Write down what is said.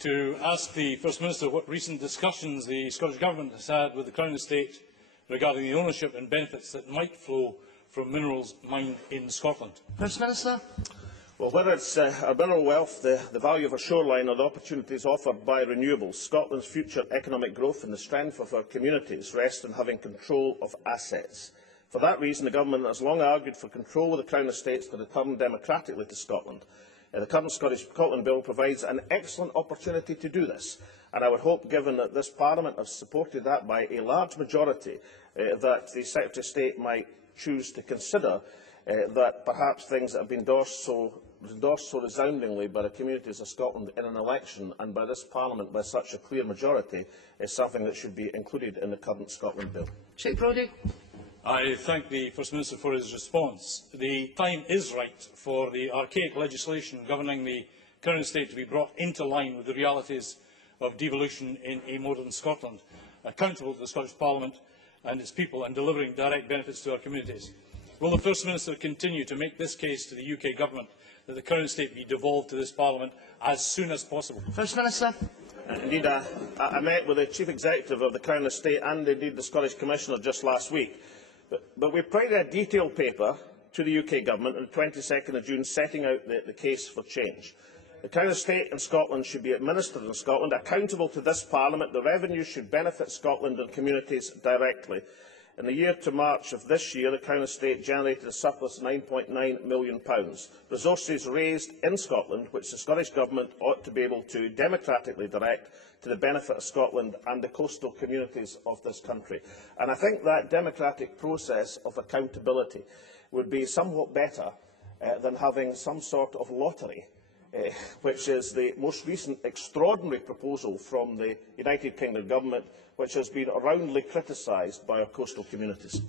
to ask the First Minister what recent discussions the Scottish Government has had with the Crown Estate regarding the ownership and benefits that might flow from minerals mined in Scotland. First Minister. Well, whether it's our mineral wealth, the value of our shoreline or the opportunities offered by renewables, Scotland's future economic growth and the strength of our communities rest on having control of assets. For that reason, the Government has long argued for control of the Crown Estates to return democratically to Scotland. The current Scotland Bill provides an excellent opportunity to do this, and I would hope, given that this Parliament has supported that by a large majority, that the Secretary of State might choose to consider that perhaps things that have been endorsed so resoundingly by the communities of Scotland in an election and by this Parliament by such a clear majority is something that should be included in the current Scotland Bill. I thank the First Minister for his response. The time is right for the archaic legislation governing the Crown Estate to be brought into line with the realities of devolution in a modern Scotland, accountable to the Scottish Parliament and its people and delivering direct benefits to our communities. Will the First Minister continue to make this case to the UK Government that the Crown Estate be devolved to this Parliament as soon as possible? First Minister. Indeed, I met with the Chief Executive of the Crown Estate and indeed the Scottish Commissioner just last week. But we provided a detailed paper to the UK Government on the 22nd of June setting out the case for change. The Crown Estate in Scotland should be administered in Scotland, accountable to this Parliament. The revenue should benefit Scotland and communities directly. In the year to March of this year, the Crown Estate generated a surplus of £9.9 million, resources raised in Scotland which the Scottish Government ought to be able to democratically direct to the benefit of Scotland and the coastal communities of this country. And I think that democratic process of accountability would be somewhat better than having some sort of lottery, which is the most recent extraordinary proposal from the United Kingdom Government, which has been roundly criticised by our coastal communities.